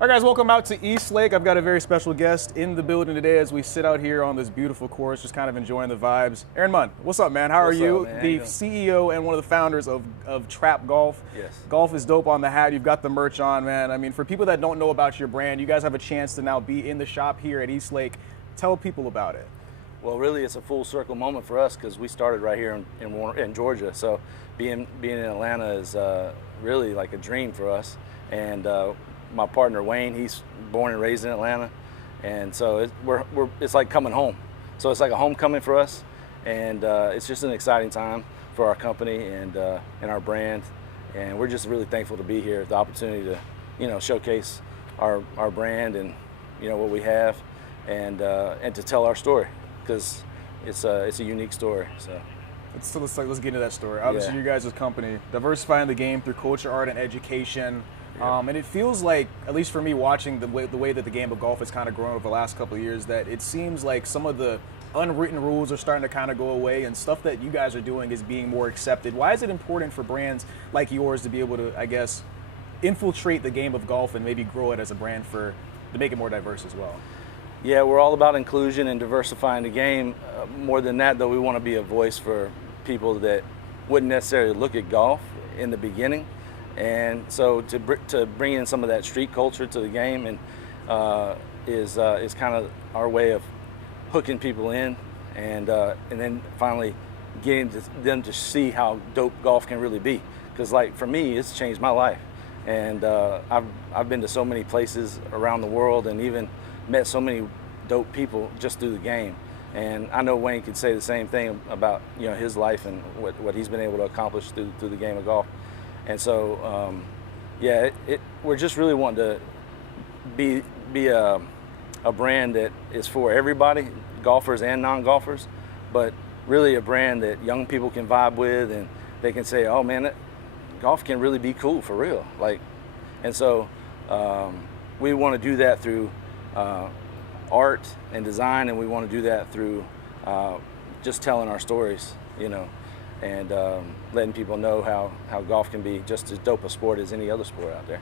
All right, guys, welcome out to East Lake. I've got a very special guest in the building today as we sit out here on this beautiful course, just kind of enjoying the vibes. Aaron Munn, what's up, man? How are you? The CEO and one of the founders of Trap Golf. Yes. Golf is dope on the hat. You've got the merch on, man. I mean, for people that don't know about your brand, you guys have a chance to now be in the shop here at East Lake. Tell people about it. Well, really, it's a full circle moment for us because we started right here in Georgia. So being in Atlanta is really like a dream for us. And my partner Wayne, he's born and raised in Atlanta, and so it's like coming home. So it's like a homecoming for us, and it's just an exciting time for our company and our brand. And we're just really thankful to be here, the opportunity to showcase our brand and what we have, and to tell our story, because it's a unique story. So let's get into that story. Obviously, you guys' company diversifying the game through culture, art, and education. And it feels like, at least for me, watching the way that the game of golf has kind of grown over the last couple of years, that it seems like some of the unwritten rules are starting to kind of go away, and stuff that you guys are doing is being more accepted. Why is it important for brands like yours to be able to, I guess, infiltrate the game of golf and maybe grow it as a brand to make it more diverse as well? Yeah, we're all about inclusion and diversifying the game. More than that, though, we want to be a voice for people that wouldn't necessarily look at golf in the beginning. And so to bring in some of that street culture to the game and is kind of our way of hooking people in, and then finally getting them to see how dope golf can really be. Because like for me, it's changed my life, and I've been to so many places around the world and even met so many dope people just through the game. And I know Wayne could say the same thing about his life and what he's been able to accomplish through the game of golf. And so, we're just really wanting to be a brand that is for everybody, golfers and non-golfers, but really a brand that young people can vibe with, and they can say, "Oh man, golf can really be cool for real." And so we want to do that through art and design, and we want to do that through just telling our stories, and letting people know how golf can be just as dope a sport as any other sport out there.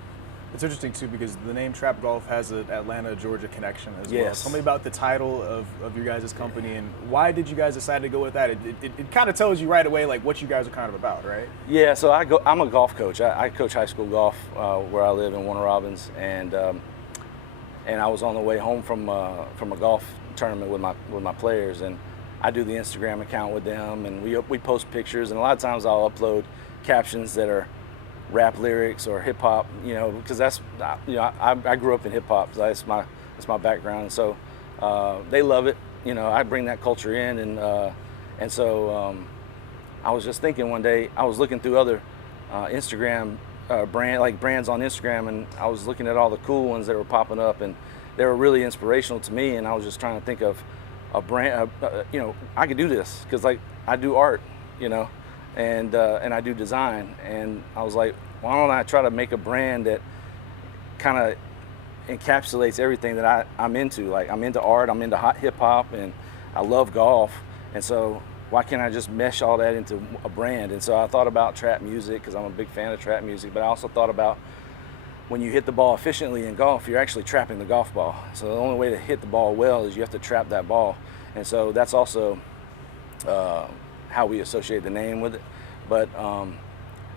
It's interesting too, because the name Trap Golf has an Atlanta, Georgia connection as well. Yes. Tell me about the title of your guys' company, and why did you guys decide to go with that? It kind of tells you right away like what you guys are kind of about, right? Yeah, so I'm a golf coach. I coach high school golf where I live in Warner Robins, and I was on the way home from a golf tournament with my players, and I do the Instagram account with them, and we post pictures, and a lot of times I'll upload captions that are rap lyrics or hip hop, because that's I grew up in hip hop, so that's my background. So they love it. I bring that culture in, and so I was just thinking one day, I was looking through other Instagram brands on Instagram, and I was looking at all the cool ones that were popping up, and they were really inspirational to me, and I was just trying to think of a brand, I could do this, because like I do art, and I do design, and I was like, why don't I try to make a brand that kind of encapsulates everything that I'm into. Like I'm into art, I'm into hip hop, and I love golf, and so why can't I just mesh all that into a brand? And so I thought about trap music, because I'm a big fan of trap music, but I also thought about when you hit the ball efficiently in golf, you're actually trapping the golf ball. So the only way to hit the ball well is you have to trap that ball. And so that's also how we associate the name with it. But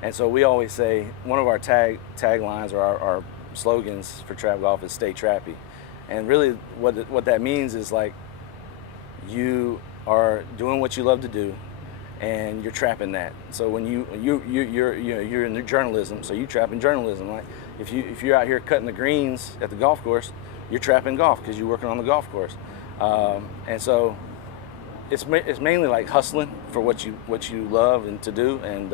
and so we always say, one of our taglines or our slogans for Trap Golf is "Stay Trappy," and really what that means is like you are doing what you love to do, and you're trapping that. So when you're in journalism, so you trapping journalism. Like if you're out here cutting the greens at the golf course, you're trapping golf because you're working on the golf course. And so it's mainly like hustling for what you love and to do, and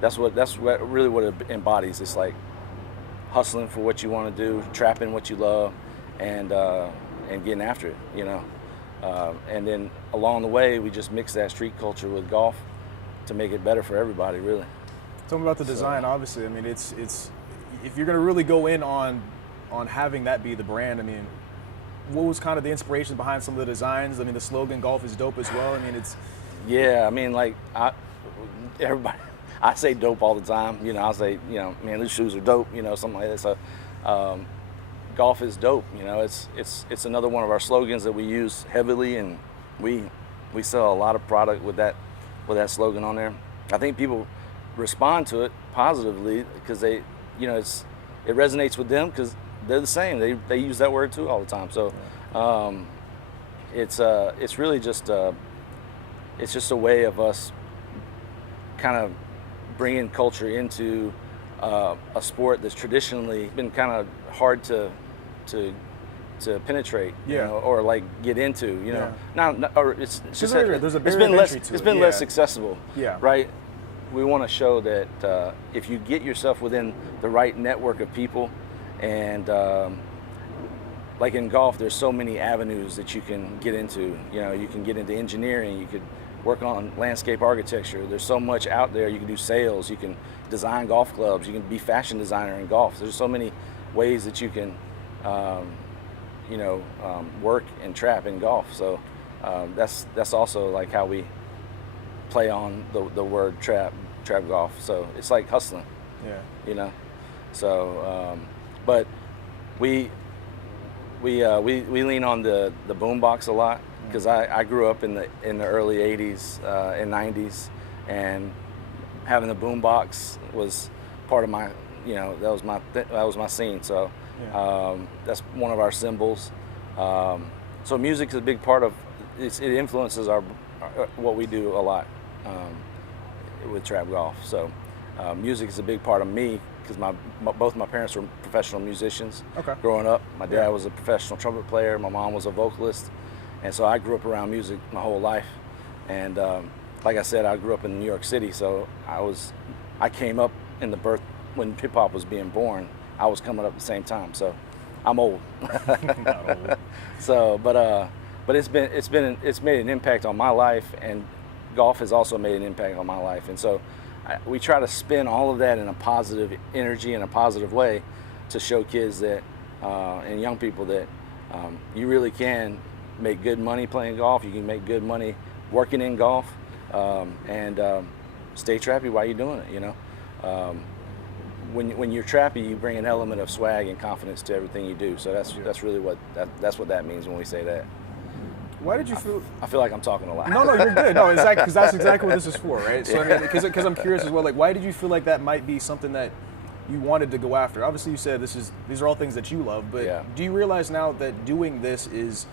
that's what it embodies. It's like hustling for what you want to do, trapping what you love, and getting after it, and then along the way we just mix that street culture with golf to make it better for everybody, really. Tell me about the design. Obviously, I mean, it's if you're going to really go in on having that be the brand, I mean, what was kind of the inspiration behind some of the designs? I mean, the slogan "Golf is dope" as well. I mean, it's like everybody. I say dope all the time. I'll say, man, these shoes are dope. Something like that. So golf is dope. You know, it's another one of our slogans that we use heavily, and we sell a lot of product with that slogan on there. I think people respond to it positively because they, you know, it resonates with them because they're the same. They use that word too all the time. So it's really just it's just a way of us kind of bringing culture into a sport that's traditionally been kind of hard to penetrate, you know, or like get into, you know. Not or it's just it's been less accessible, right? We want to show that if you get yourself within the right network of people, and like in golf, there's so many avenues that you can get into. You know, you can get into engineering, you could work on landscape architecture. There's so much out there. You can do sales, you can design golf clubs, you can be fashion designer in golf. There's so many ways that you can work and trap in golf. So that's also like how we play on the word trap golf. So it's like hustling, you know. So but we lean on the boombox a lot because I grew up in the early 80s and 90s, and having the boombox was part of my, you know, that was my scene. So that's one of our symbols. So music is a big part of it. It influences what we do a lot with trap golf. So music is a big part of me because both my parents were professional musicians. Growing up, my dad was a professional trumpet player. My mom was a vocalist, and so I grew up around music my whole life. And like I said, I grew up in New York City, so I came up in the birth when hip hop was being born. I was coming up at the same time, so I'm old. Not old. So, but it's made an impact on my life, and golf has also made an impact on my life. And so we try to spin all of that in a positive energy and a positive way to show kids that and young people that you really can make good money playing golf. You can make good money working in golf, and stay trappy while you're doing it. You know, when you're trappy, you bring an element of swag and confidence to everything you do. So that's really what that means when we say that. Why did you feel? I feel like I'm talking a lot. No, you're good. No, exactly, because that's exactly what this is for, right? So I mean, because I'm curious as well. Like, why did you feel like that might be something that you wanted to go after? Obviously, you said these are all things that you love, but do you realize now that doing this is,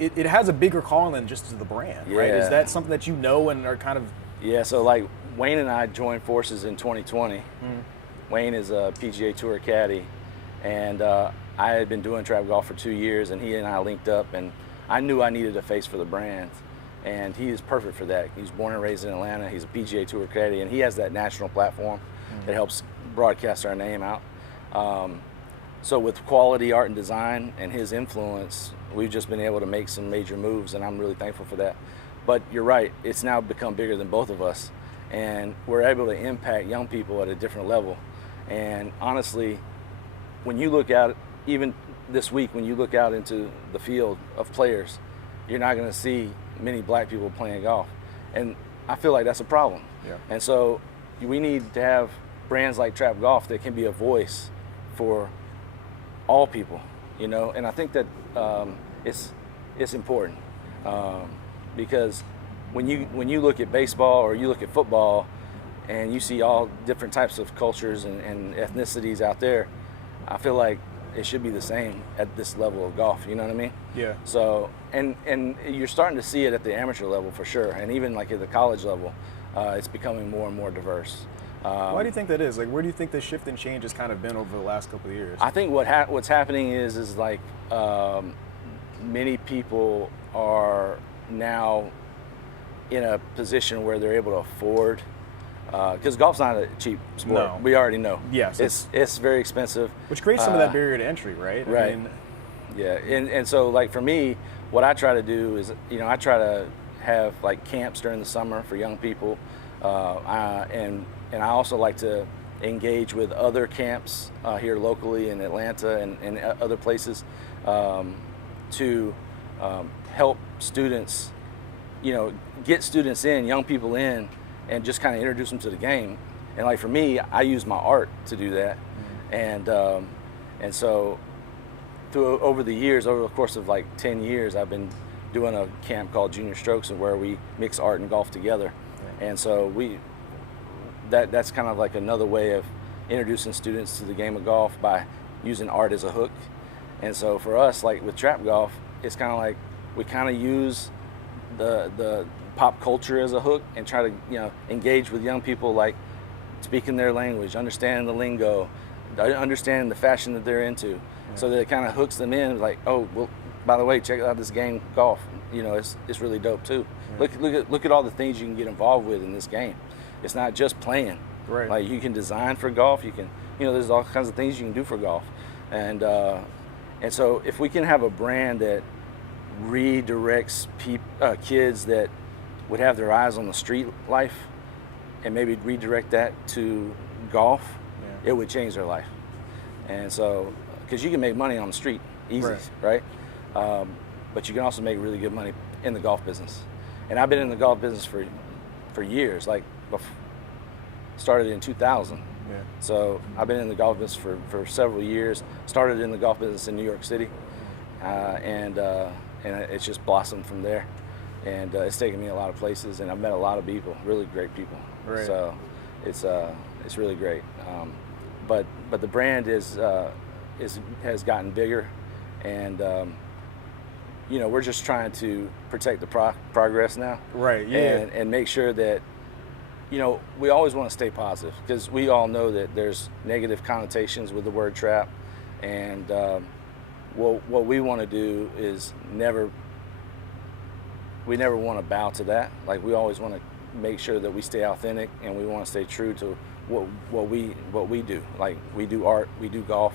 it has a bigger calling than just the brand, right? Is that something that you know and are kind of? Yeah. So like Wayne and I joined forces in 2020. Wayne is a PGA Tour caddy, and I had been doing trap golf for 2 years, and he and I linked up, and I knew I needed a face for the brand, and he is perfect for that. He's born and raised in Atlanta. He's a PGA Tour caddy, and he has that national platform that helps broadcast our name out. So with quality art and design and his influence, we've just been able to make some major moves, and I'm really thankful for that. But you're right, it's now become bigger than both of us, and we're able to impact young people at a different level. And honestly, when you look at it, even this week, when you look out into the field of players, you're not going to see many black people playing golf. And I feel like that's a problem. And so we need to have brands like Trap Golf that can be a voice for all people, you know. And I think that it's important because when you look at baseball or you look at football and you see all different types of cultures and ethnicities out there, I feel like it should be the same at this level of golf, you know what I mean? So, and you're starting to see it at the amateur level for sure, and even like at the college level, it's becoming more and more diverse. Why do you think that is? Like, where do you think the shift and change has kind of been over the last couple of years? I think what's happening is like many people are now in a position where they're able to afford, because golf's not a cheap sport. No. We already know. Yes, it's very expensive. Which creates some of that barrier to entry, right? Right. I mean, and so like for me, what I try to do is, you know, I try to have like camps during the summer for young people, and I also like to engage with other camps here locally in Atlanta and other places to help students, you know, get students in, young people in, and just kind of introduce them to the game. And like for me, I use my art to do that. And And so over the course of like 10 years, I've been doing a camp called Junior Strokes, where we mix art and golf together. And so that's kind of like another way of introducing students to the game of golf by using art as a hook. And so for us, like with trap golf, it's kind of like we kind of use the pop culture as a hook and try to engage with young people, like speaking their language, understanding the lingo, understanding the fashion that they're into, so that it kind of hooks them in, like, oh, well, by the way, check out this game golf. It's really dope too. Look at all the things you can get involved with in this game. It's not just playing. Right. Like you can design for golf. You can, there's all kinds of things you can do for golf. And so if we can have a brand that redirects kids that would have their eyes on the street life, and maybe redirect that to golf, it would change their life. And so, because you can make money on the street easy, right? But you can also make really good money in the golf business. And I've been in the golf business for years, like started in 2000. So I've been in the golf business for several years. Started in the golf business in New York City, and it's just blossomed from there. And it's taken me a lot of places, and I've met a lot of people, really great people. Right. So it's really great. But the brand has gotten bigger, and we're just trying to protect the progress now. Right. Yeah. And make sure that we always want to stay positive, because we all know that there's negative connotations with the word trap, and what we want to do is we never want to bow to that. Like, we always want to make sure that we stay authentic, and we want to stay true to what we do. Like, we do art, we do golf,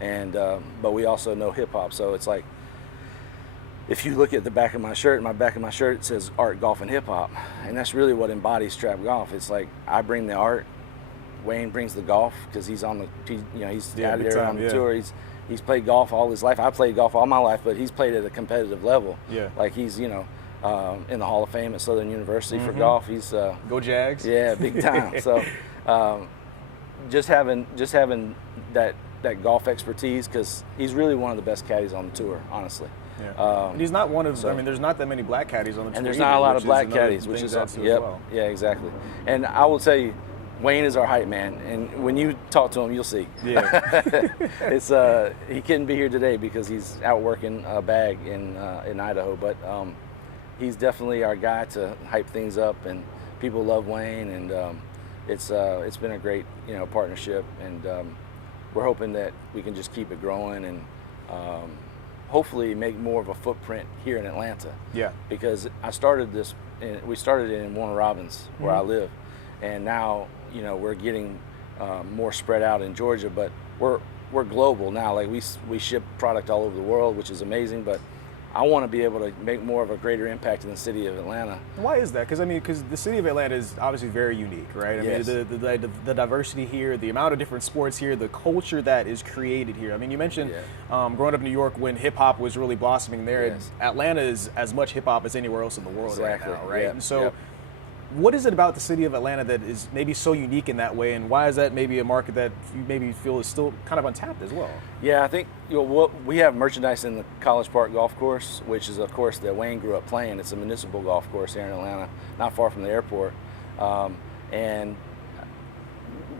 and but we also know hip hop. So it's like, if you look at the back of my shirt, it says art, golf, and hip hop, and that's really what embodies trap golf. It's like, I bring the art, Wayne brings the golf, because he's on the he's out there on the tour. He's played golf all his life. I played golf all my life, but he's played at a competitive level. Yeah. Like, he's in the Hall of Fame at Southern University for golf. He's go Jags. Yeah, big time. So just having that golf expertise, because he's really one of the best caddies on the tour, honestly. Yeah. And he's not one of. I mean, there's not that many black caddies on the tour. And there's not a lot of black caddies, which is well. Yeah, exactly. And I will tell you, Wayne is our hype man, and when you talk to him, you'll see. Yeah. It's he couldn't be here today because he's out working a bag in Idaho, but he's definitely our guy to hype things up, and people love Wayne, and it's been a great partnership, and we're hoping that we can just keep it growing, and hopefully make more of a footprint here in Atlanta. Yeah. Because we started it in Warner Robins, where I live, and now we're getting more spread out in Georgia, but we're global now. Like, we ship product all over the world, which is amazing, but I want to be able to make more of a greater impact in the city of Atlanta. Why is that? Because the city of Atlanta is obviously very unique, right? I mean, the diversity here, the amount of different sports here, the culture that is created here. I mean, you mentioned growing up in New York when hip hop was really blossoming there. Yes. Atlanta is as much hip hop as anywhere else in the world right now, right? And so, what is it about the city of Atlanta that is maybe so unique in that way, and why is that maybe a market that you maybe feel is still kind of untapped as well? Yeah, I think we have merchandise in the College Park Golf Course, which is a course that Wayne grew up playing. It's a municipal golf course here in Atlanta, not far from the airport. And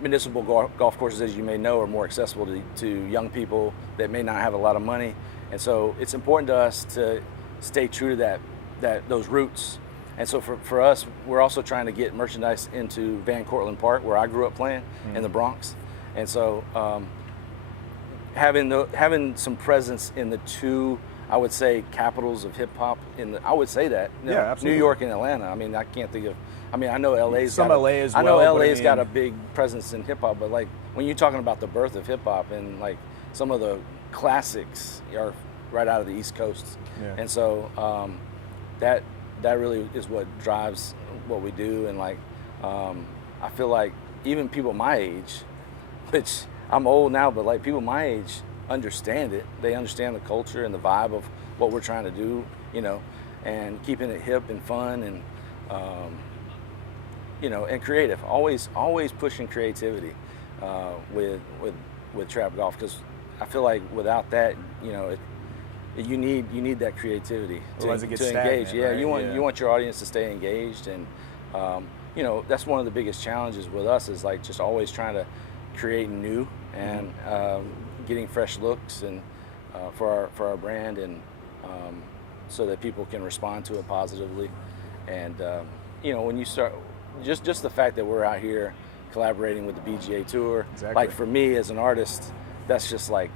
municipal golf courses, as you may know, are more accessible to young people that may not have a lot of money. And so it's important to us to stay true to those roots. And so for us, we're also trying to get merchandise into Van Cortlandt Park, where I grew up playing, in the Bronx. And so having some presence in the two, I would say, capitals of hip hop, I would say that. Absolutely. New York and Atlanta. I mean, I can't think of. I mean, I know LA's got a big presence in hip hop, but like, when you're talking about the birth of hip hop, and like some of the classics are right out of the East Coast. Yeah. And so that really is what drives what we do. And like, I feel like even people my age, which I'm old now, but like people my age understand it. They understand the culture and the vibe of what we're trying to do, and keeping it hip and fun, and and creative. Always pushing creativity with trap golf, because I feel like without that, you know, you need that creativity to engage. Yeah, right? you want your audience to stay engaged, and you know, that's one of the biggest challenges with us is like just always trying to create new and getting fresh looks and for our brand, and so that people can respond to it positively. And you know, when you start, just the fact that we're out here collaborating with the PGA Tour, like for me as an artist, that's just like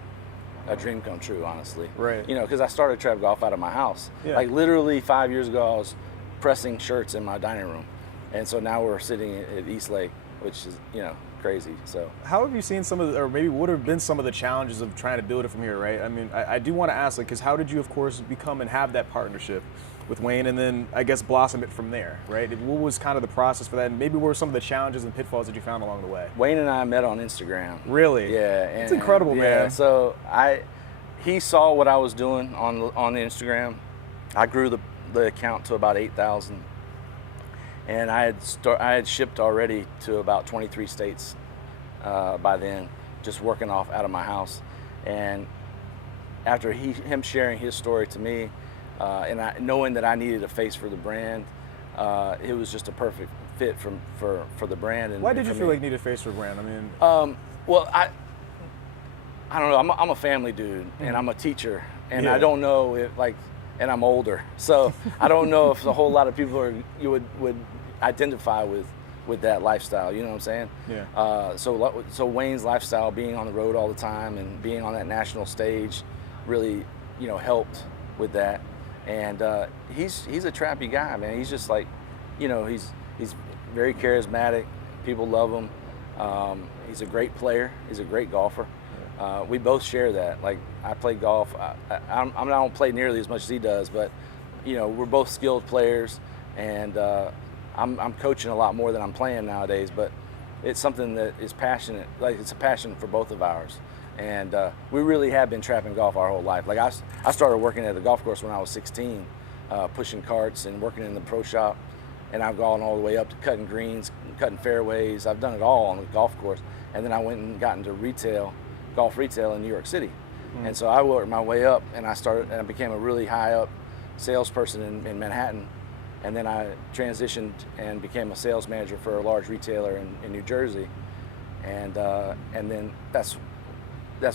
a dream come true, honestly. Right. You know, because I started Trap Golf out of my house. Yeah. Like literally 5 years ago, I was pressing shirts in my dining room, and so now we're sitting at East Lake, which is, you know, crazy. So how have you seen some of the, or maybe what have been some of the challenges of trying to build it from here, right? I mean, I do want to ask, like, because how did you, of course, become and have that partnership with Wayne, and then I guess blossom it from there, right? What was kind of the process for that, and maybe what were some of the challenges and pitfalls that you found along the way? Wayne and I met on Instagram. Really? Yeah. It's incredible, man. So he saw what I was doing on Instagram. I grew the account to about 8,000, and I had shipped already to about 23 states by then, just working out of my house. And after him sharing his story to me, and knowing that I needed a face for the brand, it was just a perfect fit for the brand. And why did you feel like you needed a face for the brand? I mean, well, I don't know. I'm a family dude, and I'm a teacher, and I don't know if and I'm older, so I don't know if a whole lot of people would identify with that lifestyle. You know what I'm saying? Yeah. So Wayne's lifestyle, being on the road all the time and being on that national stage, really, you know, helped with that. And he's a trappy guy, man. He's just like, you know, he's very charismatic. People love him. He's a great player. He's a great golfer. We both share that. Like, I play golf. I don't play nearly as much as he does, but you know, we're both skilled players, and I'm coaching a lot more than I'm playing nowadays. But it's something that is passionate. Like, it's a passion for both of ours. And we really have been trapping golf our whole life. Like, I started working at the golf course when I was 16, pushing carts and working in the pro shop. And I've gone all the way up to cutting greens, cutting fairways. I've done it all on the golf course. And then I went and got into golf retail in New York City. And so I worked my way up, and I became a really high up salesperson in Manhattan. And then I transitioned and became a sales manager for a large retailer in New Jersey. And then that's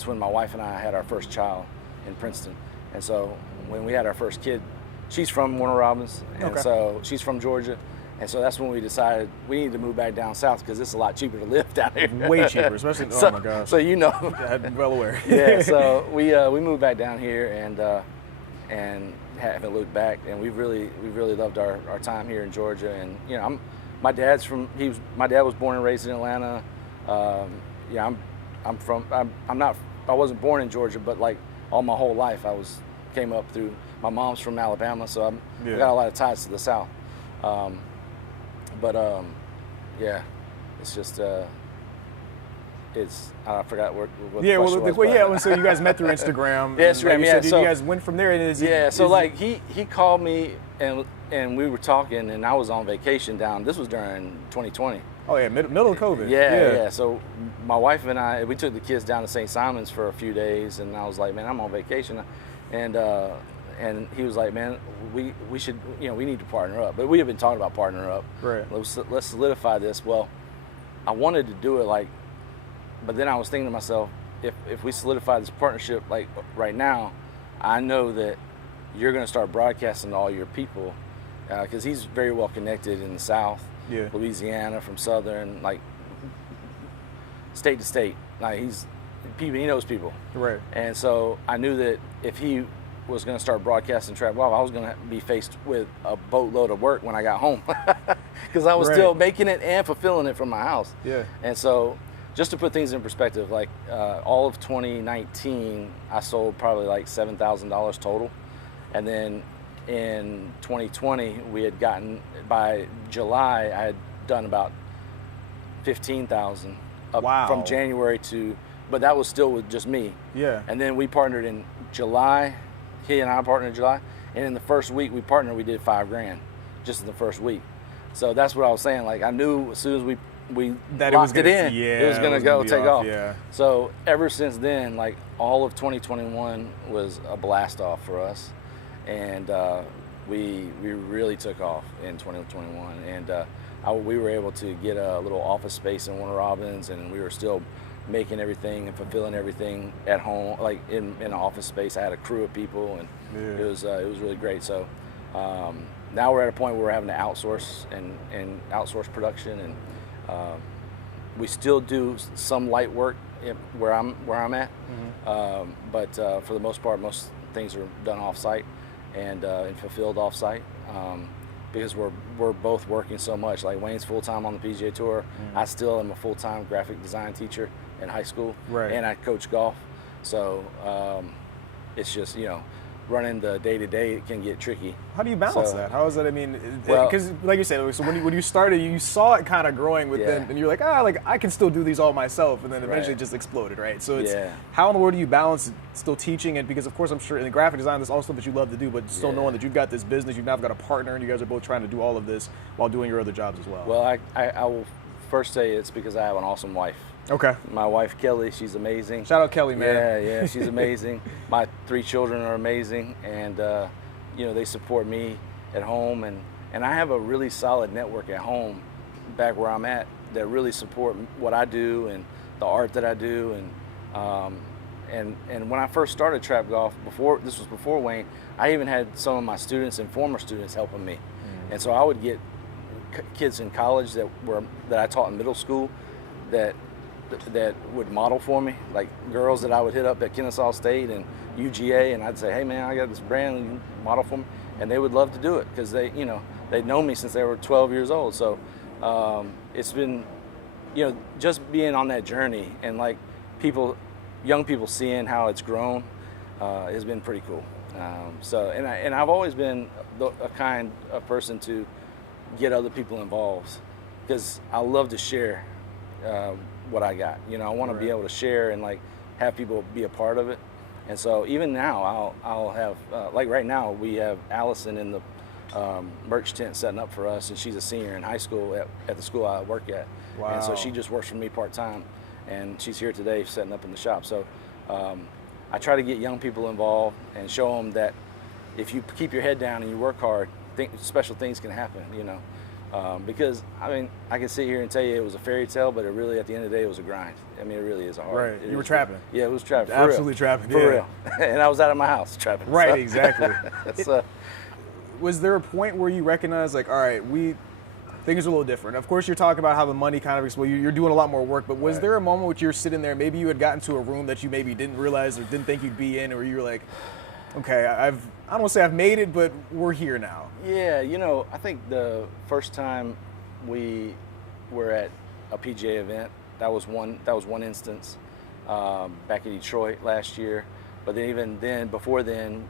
when my wife and I had our first child in Princeton. And so when we had our first kid, she's from Warner Robins, and so she's from Georgia. And so that's when we decided we need to move back down south, because it's a lot cheaper to live down here. Way cheaper, especially, oh my gosh. So you know. I'm well aware. Yeah, so we moved back down here and haven't looked back, and we really loved our time here in Georgia. And you know, my dad was born and raised in Atlanta. Yeah, I wasn't born in Georgia, but like all my whole life came up through, my mom's from Alabama, so I got a lot of ties to the South. Yeah, it's just I forgot what the question was. So you guys met through Instagram. Yeah, Instagram. Like Yeah, so you guys went from there. So like he called me and we were talking, and I was on vacation down. This was during 2020. Oh yeah, middle of COVID. Yeah. So my wife and I, we took the kids down to St. Simon's for a few days, and I was like, man, I'm on vacation, and he was like, man, we should, you know, we need to partner up. But we have been talking about partnering up. Right. Let's solidify this. Well, I wanted to do it but then I was thinking to myself, if we solidify this partnership like right now, I know that you're going to start broadcasting to all your people, because he's very well connected in the South, Louisiana, from Southern, like state to state. Like he knows people. Right. And so I knew that if he was going to start broadcasting Trap Golf, I was going to be faced with a boatload of work when I got home, because I was still making it and fulfilling it from my house. Yeah. And so, just to put things in perspective, like all of 2019, I sold probably like $7,000 total. And then in 2020, we had gotten, by July, I had done about 15,000 from January to, but that was still with just me. Yeah. And then we partnered in July. He and I partnered in July. And in the first week we partnered, we did $5,000 just in the first week. So that's what I was saying. Like, I knew as soon as locked it in. It was going to take off. Yeah. So ever since then, like all of 2021 was a blast off for us, and we really took off in 2021, and we were able to get a little office space in Warner Robins, and we were still making everything and fulfilling everything at home, like in an office space. I had a crew of people, and it was really great. So now we're at a point where we're having to outsource and outsource production, and we still do some light work where I'm at, but for the most part, most things are done off-site and fulfilled off-site, because we're both working so much. Like Wayne's full-time on the PGA Tour. I still am a full-time graphic design teacher in high school, and I coach golf. So it's just, running the day-to-day, it can get tricky. How do you balance that? How is that? I mean, because like you said, so when you started, you saw it kind of growing within, and you're like, I can still do these all myself, and then eventually it just exploded, right? So it's how in the world do you balance still teaching it? Because of course, I'm sure in the graphic design, there's all stuff that you love to do, but still knowing that you've got this business, you've now got a partner, and you guys are both trying to do all of this while doing your other jobs as well. Well, I will first say it's because I have an awesome wife. Okay. My wife, Kelly, she's amazing. Shout out Kelly, man. Yeah, she's amazing. My 3 children are amazing, and they support me at home, and I have a really solid network at home back where I'm at that really support what I do and the art that I do, and when I first started Trap Golf, this was before Wayne, I even had some of my students and former students helping me. And so I would get kids in college that I taught in middle school that would model for me, like girls that I would hit up at Kennesaw State and UGA, and I'd say, hey man, I got this brand, you model for me, and they would love to do it because they'd known me since they were 12 years old. So it's been, just being on that journey, and like young people seeing how it's grown has been pretty cool. And I've always been a kind of person to get other people involved, because I love to share what I got. I want to be able to share and like have people be a part of it. And so even now I'll have like right now we have Allison in the merch tent setting up for us, and she's a senior in high school at the school I work at. Wow. And so she just works for me part-time, and she's here today setting up in the shop. So I try to get young people involved and show them that if you keep your head down and you work hard, special things can happen, because I mean, I can sit here and tell you it was a fairy tale, but it really, at the end of the day, it was a grind. I mean, it really is a hard. Right. You were trapping. Yeah, it was trapping. Absolutely trapping. For real. And I was out of my house trapping. Right. So. Exactly. Was there a point where you recognized, like, all right, things are a little different? Of course, you're talking about how the money kind of exploded. You're doing a lot more work, but was there a moment where you're sitting there, maybe you had gotten to a room that you maybe didn't realize or didn't think you'd be in, or you were like, okay, I don't want to say I've made it, but we're here now? Yeah, I think the first time we were at a PGA event, that was one instance back in Detroit last year. But then even then, before then,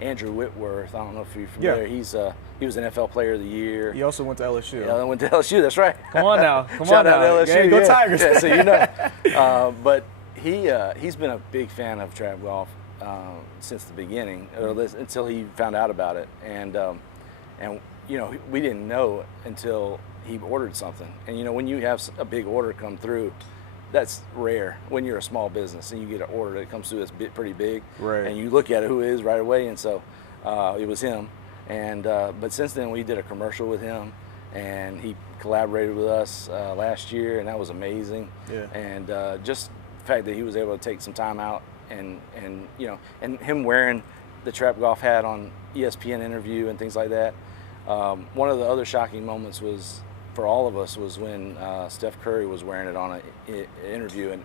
Andrew Whitworth, I don't know if you're familiar. Yeah. He was an NFL Player of the Year. He also went to LSU. Yeah, I went to LSU. That's right. Come on now. Shout out to LSU. Yeah, go Tigers. Yeah, so but he's been a big fan of Trap Golf since the beginning, or until he found out about it, and we didn't know until he ordered something. And when you have a big order come through, that's rare when you're a small business and you get an order that comes through that's pretty big, right? And you look at it, who it is, right away. And so it was him. And but since then we did a commercial with him, and he collaborated with us last year, and that was amazing. Yeah. And just the fact that he was able to take some time out, and him wearing the Trap Golf hat on ESPN interview and things like that. One of the other shocking moments for all of us was when Steph Curry was wearing it on an interview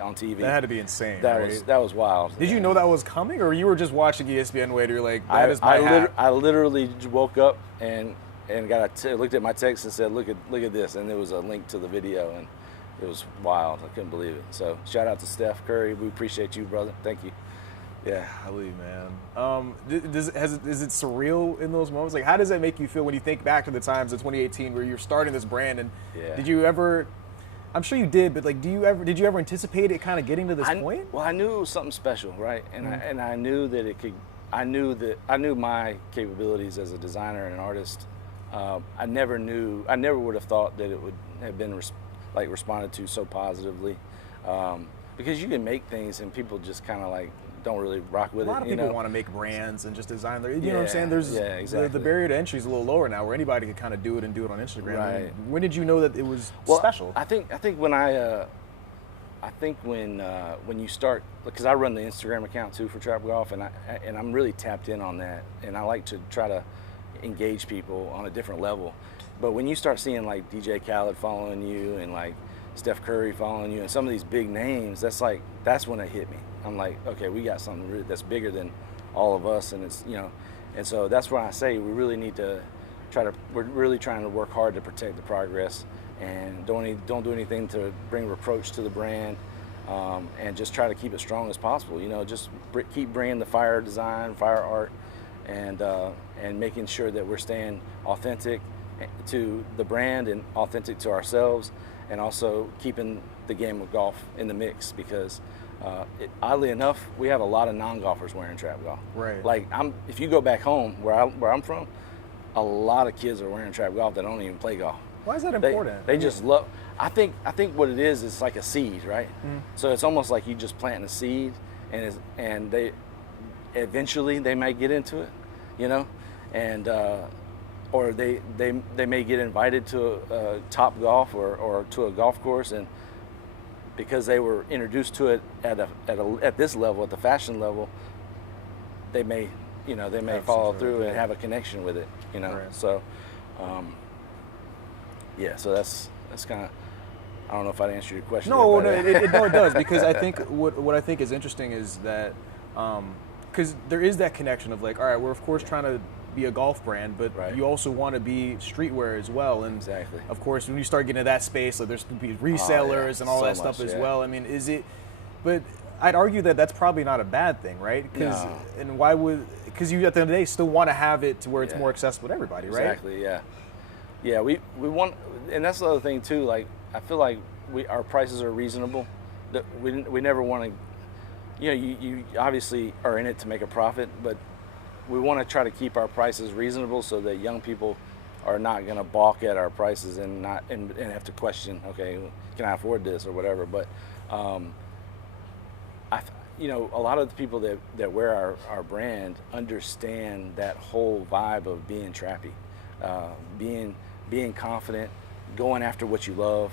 on TV. That had to be insane. That was wild. Did you know that was coming, or you were just watching ESPN later? You're like, that is my hat. I literally woke up and looked at my text and said, look at this, and there was a link to the video, and it was wild. I couldn't believe it. So shout out to Steph Curry. We appreciate you, brother. Thank you. Yeah, golly, man. Is it surreal in those moments? Like, how does that make you feel when you think back to the times in 2018 where you're starting this brand? And did you ever? I'm sure you did, but like, did you ever anticipate it kind of getting to this point? Well, I knew it was something special, right? And I knew that it could. I knew my capabilities as a designer and an artist. I never would have thought that it would have been like responded to so positively, because you can make things and people just kind of like don't really rock with it. A lot of people want to make brands and just design their, you know what I'm saying? There's exactly. the barrier to entry is a little lower now, where anybody can kind of do it and do it on Instagram. Right. I mean, when did you know that it was special? I think when you start, because I run the Instagram account too for Trap Golf, and I'm really tapped in on that, and I like to try to engage people on a different level. But when you start seeing like DJ Khaled following you and like Steph Curry following you and some of these big names, that's when it hit me. I'm like, okay, we got something really, that's bigger than all of us, and it's, you know, and so that's why I say we really need to we're really trying to work hard to protect the progress, and don't do anything to bring reproach to the brand, and just try to keep it strong as possible. You know, just keep bringing the fire design, fire art, and making sure that we're staying authentic to the brand and authentic to ourselves, and also keeping the game of golf in the mix, because oddly enough, we have a lot of non-golfers wearing Trap Golf. Right. Like, if you go back home where I'm from, a lot of kids are wearing Trap Golf that don't even play golf. Why is that important? They just love. I think what it is, it's like a seed, right? So it's almost like you just planting a seed, and they eventually they might get into it, you know, and or they may get invited to Top Golf or to a golf course, and because they were introduced to it at this level, at the fashion level, they may follow through and have a connection with it, you know. Right. So so that's kind of, I don't know if I'd answer your question. No, it does, because I think what I think is interesting is that because there is that connection of like, all right, we're of course trying to be a golf brand, but you also want to be streetwear as well. And exactly. Of course, when you start getting to that space, like there's be resellers and all so that stuff as well. I mean, but I'd argue that that's probably not a bad thing, right? And why would, because you at the end of the day still want to have it to where it's more accessible to everybody, right? Exactly, yeah, we want, and that's the other thing too, like I feel like our prices are reasonable. We never want to, you know, you obviously are in it to make a profit, but we want to try to keep our prices reasonable so that young people are not going to balk at our prices and have to question, okay, can I afford this or whatever. But you know, a lot of the people that wear our brand understand that whole vibe of being trappy, being confident, going after what you love,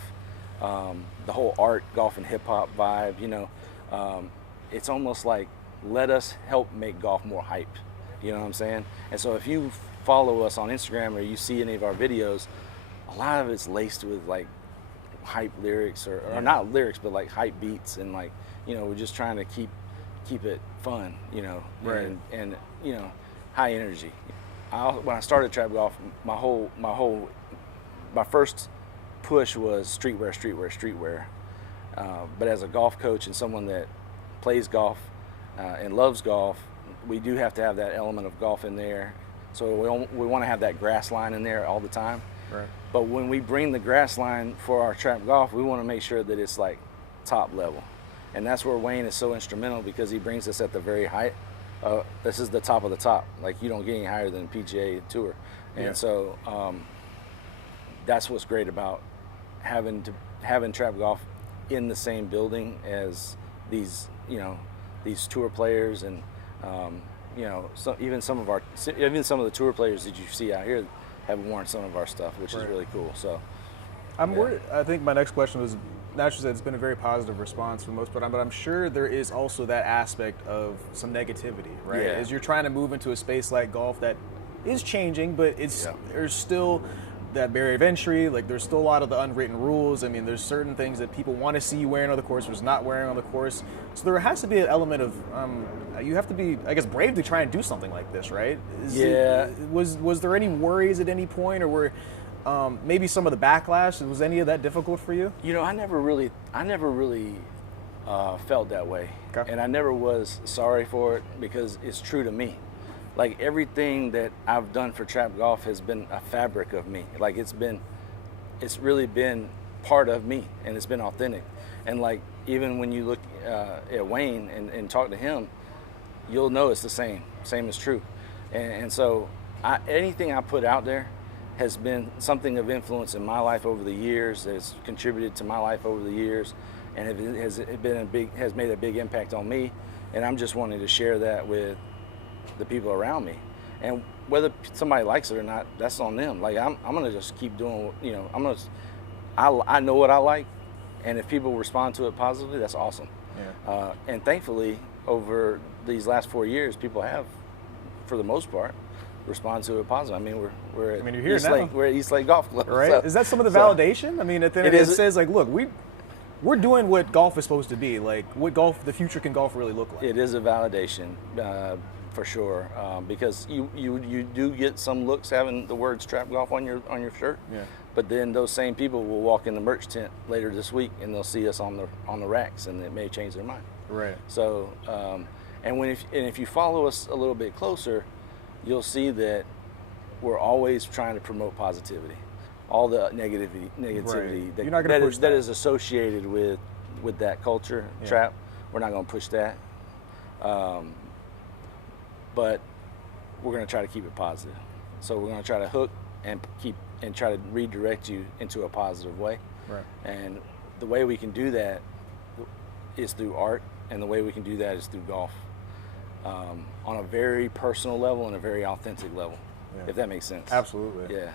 the whole art, golf, and hip hop vibe. You know, it's almost like, let us help make golf more hyped. You know what I'm saying? And so if you follow us on Instagram or you see any of our videos, a lot of it's laced with like hype lyrics or not lyrics, but like hype beats, and like, you know, we're just trying to keep it fun, you know, right. and you know, high energy. When I started Trap Golf, my first push was streetwear. But as a golf coach and someone that plays golf and loves golf, we do have to have that element of golf in there. So we want to have that grass line in there all the time. Right. But when we bring the grass line for our Trap Golf, we want to make sure that it's like top level. And that's where Wayne is so instrumental, because he brings us at the very height. This is the top of the top. Like, you don't get any higher than PGA Tour. And so that's what's great about having Trap Golf in the same building as these, you know, these tour players, and you know, even some of the tour players that you see out here have worn some of our stuff, which is really cool. So I'm worried. I think my next question was, naturally said, it's been a very positive response for most, but I'm sure there is also that aspect of some negativity, right? Yeah. As you're trying to move into a space like golf that is changing, but there's still that barrier of entry. Like, there's still a lot of the unwritten rules. I mean, there's certain things that people want to see you wearing on the course versus not wearing on the course. So there has to be an element of you have to be, I guess, brave to try and do something like this, right? Was there any worries at any point, or were maybe some of the backlash? Was any of that difficult for you? You know, I never really felt that way, and I never was sorry for it, because it's true to me. Like, everything that I've done for Trap Golf has been a fabric of me. Like, it's really been part of me, and it's been authentic. And like, even when you look at Wayne and talk to him, you'll know it's the same is true. And so anything I put out there has been something of influence in my life over the years, has contributed to my life over the years, and has made a big impact on me. And I'm just wanting to share that with the people around me. And whether somebody likes it or not, that's on them. Like I'm gonna just keep doing, I know what I like, and if people respond to it positively, that's awesome. Yeah. And thankfully, over these last 4 years, people have, for the most part, respond to it positive. I mean, we're at you're here East now. Lake, we're at East Lake Golf Club. Right? So, is that some of the validation? I mean, at the end of it says like, look, we're doing what golf is supposed to be. Like, what the future can golf really look like? It is a validation, for sure, because you do get some looks having the words Trap Golf on your shirt. Yeah. But then those same people will walk in the merch tent later this week and they'll see us on the racks, and it may change their mind. Right. So, if you follow us a little bit closer, you'll see that we're always trying to promote positivity. All the negativity right. that is associated with that culture, trap, we're not going to push that. But we're going to try to keep it positive. So we're going to try to hook and try to redirect you into a positive way. Right. And the way we can do that is through art, and the way we can do that is through golf, on a very personal level and a very authentic level, if that makes sense. Absolutely. Yeah.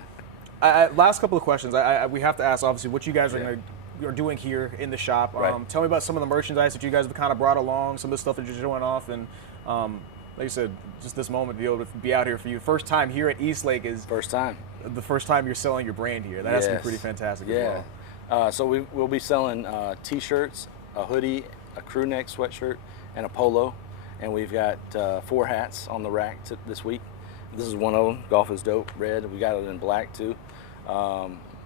Last couple of questions. We have to ask, obviously, what you guys are doing here in the shop. Right. Tell me about some of the merchandise that you guys have kind of brought along, some of the stuff that you're showing off, and like you said, just this moment to be able to be out here for you. First time here at East Lake is first time. The first time you're selling your brand here. That has to be pretty fantastic as well. So we'll be selling T-shirts, a hoodie, a crew neck sweatshirt, and a polo. And we've got 4 hats on the rack this week. This is one of them. Golf is Dope, red. We got it in black too,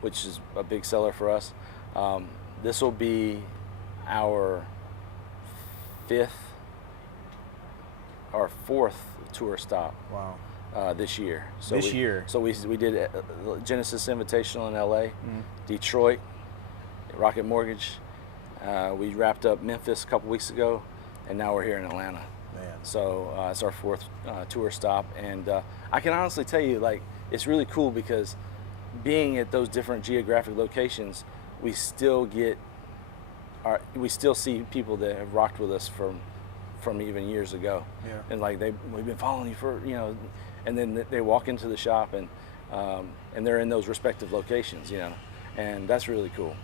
which is a big seller for us. This will be our 4th tour stop. Wow. This year. So we did Genesis Invitational in LA, Detroit, Rocket Mortgage. We wrapped up Memphis a couple weeks ago, and now we're here in Atlanta. Man. So it's our 4th tour stop, and I can honestly tell you, like, it's really cool because being at those different geographic locations, we still see people that have rocked with us from even years ago. Yeah. And like we've been following you for, and then they walk into the shop and they're in those respective locations, and that's really cool.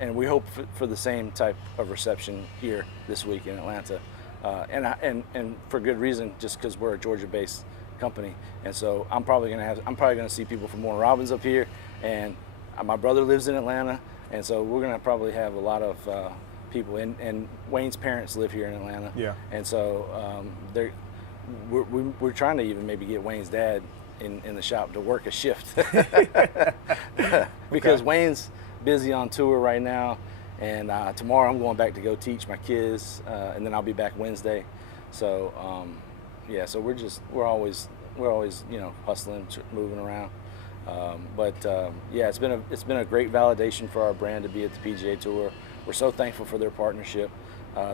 And we hope for the same type of reception here this week in Atlanta, and for good reason, just because we're a Georgia-based company, and so I'm probably gonna see people from Warner Robins up here, and my brother lives in Atlanta, and so we're gonna probably have a lot of people, and Wayne's parents live here in Atlanta, and so we're trying to even maybe get Wayne's dad in the shop to work a shift because Wayne's busy on tour right now, and tomorrow I'm going back to go teach my kids, and then I'll be back Wednesday. So so we're always hustling, moving around. It's been a great validation for our brand to be at the PGA Tour. We're so thankful for their partnership.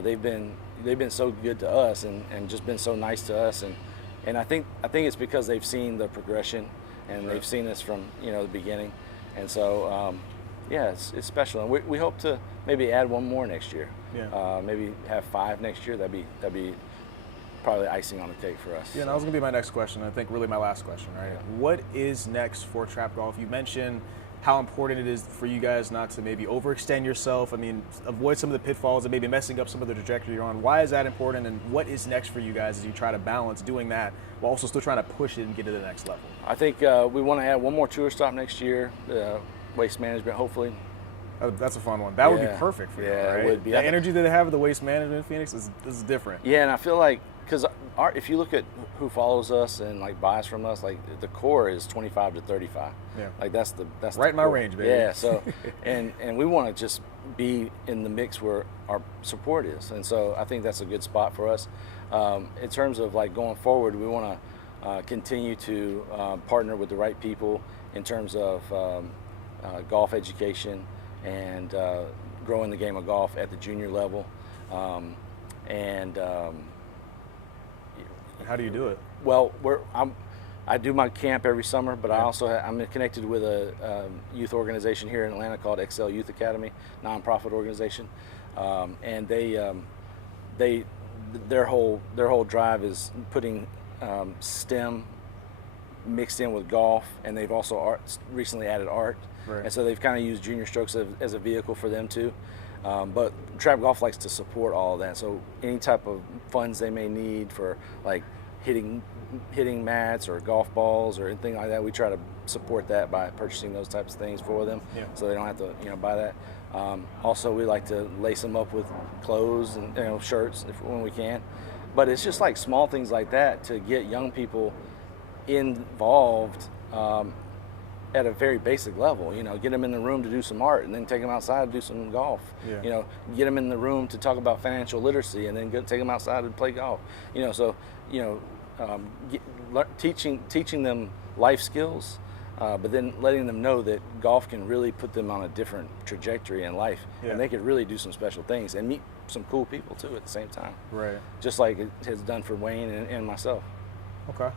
They've been so good to us and just been so nice to us, and I think it's because they've seen the progression and they've seen us from the beginning, and so it's special, and we hope to maybe add one more next year. Maybe have 5 next year. That'd be probably icing on the cake for us. Yeah, and that was going to be my next question. I think really my last question, right? Yeah. What is next for Trap Golf? You mentioned how important it is for you guys not to maybe overextend yourself. I mean, avoid some of the pitfalls and maybe messing up some of the trajectory you're on. Why is that important, and what is next for you guys as you try to balance doing that while also still trying to push it and get to the next level? I think we want to add one more tour stop next year, waste management, hopefully. Oh, that's a fun one. That would be perfect for you, right? It would be. The energy that they have with the waste management in Phoenix is different. Yeah, and I feel like, because if you look at who follows us and like buys from us, like the core is 25 to 35. Yeah. Like that's right in my range, baby. Yeah. So, and we want to just be in the mix where our support is, and so I think that's a good spot for us. In terms of like going forward, we want to continue to partner with the right people in terms of golf education and growing the game of golf at the junior level, How do you do it? Well, I do my camp every summer, but I also I'm connected with a youth organization here in Atlanta called Excel Youth Academy, nonprofit organization, and their whole drive is putting STEM mixed in with golf, and they've also recently added art, and so they've kind of used Junior Strokes as a vehicle for them too. But Trap Golf likes to support all of that, so any type of funds they may need for like hitting mats or golf balls or anything like that, we try to support that by purchasing those types of things for them, so they don't have to buy that. Also, we like to lace them up with clothes and shirts when we can, but it's just like small things like that to get young people involved at a very basic level. Get them in the room to do some art, and then take them outside to do some golf. Get them in the room to talk about financial literacy, and then take them outside to play golf. Teaching them life skills, but then letting them know that golf can really put them on a different trajectory in life, and they could really do some special things and meet some cool people too at the same time. Right. Just like it has done for Wayne and myself. Okay.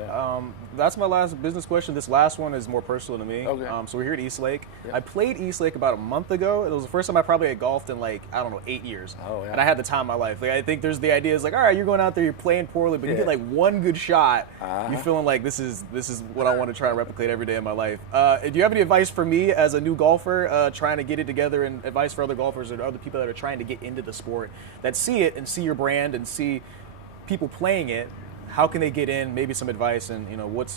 Yeah. That's my last business question. This last one is more personal to me. Okay. So we're here at East Lake. Yep. I played East Lake about a month ago. It was the first time I probably had golfed in 8 years. Oh, yeah. And I had the time of my life. I think there's the idea is all right, you're going out there, you're playing poorly, but you get one good shot. You're feeling like this is what I want to try to replicate every day of my life. Do you have any advice for me as a new golfer trying to get it together, and advice for other golfers or other people that are trying to get into the sport that see it and see your brand and see people playing it? How can they get in? Maybe some advice, and what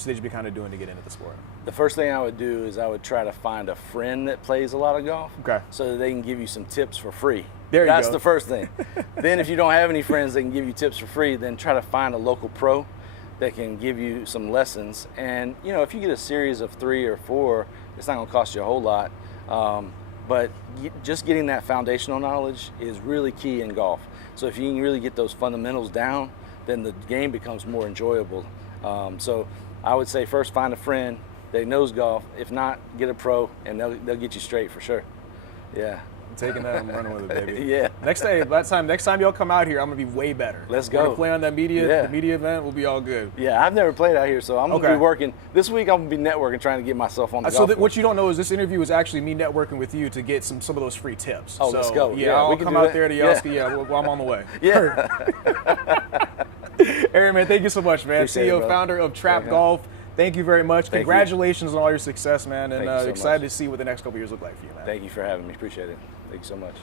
should they be kind of doing to get into the sport? The first thing I would do is I would try to find a friend that plays a lot of golf, so that they can give you some tips for free. That's the first thing. Then if you don't have any friends that can give you tips for free, then try to find a local pro that can give you some lessons. And if you get a series of 3 or 4, it's not going to cost you a whole lot. But just getting that foundational knowledge is really key in golf. So if you can really get those fundamentals down, then the game becomes more enjoyable. So I would say first find a friend that knows golf. If not, get a pro, and they'll get you straight for sure. Yeah. I'm taking that and running with it, baby. Yeah. Next time y'all come out here, I'm gonna be way better. Let's go. We're gonna play on that the media event. We'll be all good. Yeah, I've never played out here, so I'm gonna be working this week. I'm gonna be networking, trying to get myself on the golf course. What you don't know is this interview is actually me networking with you to get some of those free tips. Oh, let's go. Yeah, I'll come out there to Yoski. Well, I'm on the way. Yeah. Aaron, man, thank you so much, man. Appreciate CEO, founder of Trap Golf. Thank you very much. Congratulations on all your success, man, and so excited to see what the next couple years look like for you, man. Thank you for having me. Appreciate it. Thank you so much.